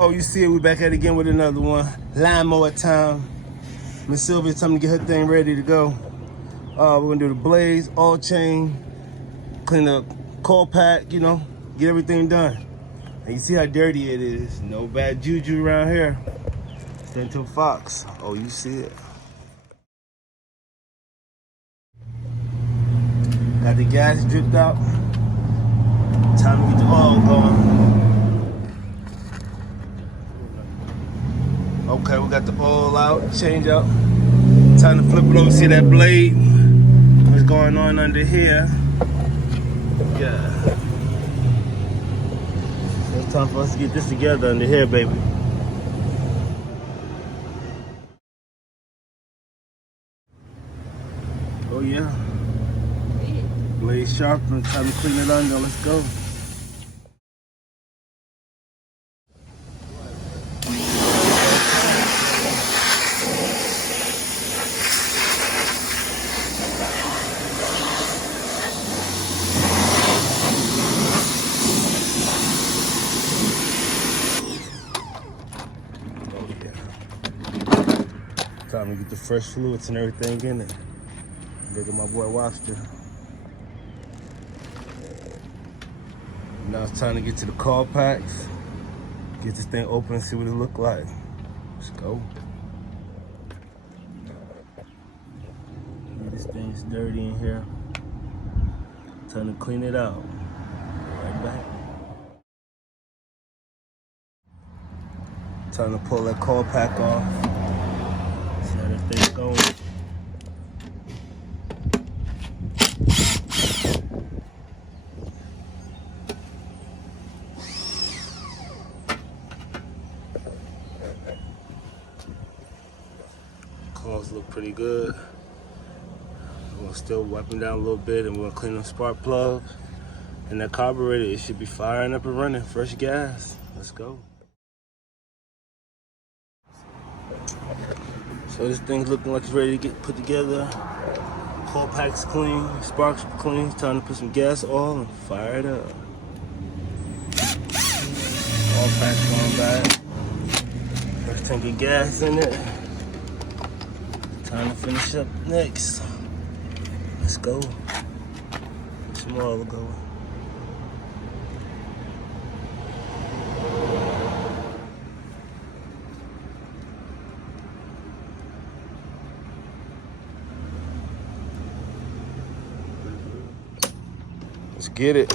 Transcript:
Oh, you see it, we back at it again with another one. Lawnmower time. Miss Sylvia's time to get her thing ready to go. We're gonna do the blades, oil chain, clean the coil pack, you know, get everything done. And you see how dirty it is. No bad juju around here. Sent to a fox. Oh, you see it. Got the gas dripped out. Time to get the oil going. Okay, we got the oil out, change out. Time to flip it over, see that blade? What's going on under here? Yeah. So it's time for us to get this together under here, baby. Oh yeah. Blade sharpened, time to clean it under, let's go. Time to get the fresh fluids and everything in it. Look at my boy Wobster. Now it's time to get to the coil packs. Get this thing open and see what it look like. Let's go. Yeah, this thing's dirty in here. Time to clean it out. Right back. Time to pull that coil pack off. See how this thing's going. Coils look pretty good. We're gonna still wipe them down a little bit, and we're gonna clean them spark plugs. And that carburetor, it should be firing up and running. Fresh gas. Let's go. So this thing's looking like it's ready to get put together. Coil pack's clean, sparks clean. It's time to put some gas oil and fire it up. Oil pack's going back. First tank of gas in it. Time to finish up next. Let's go. Some more oil going. Let's get it.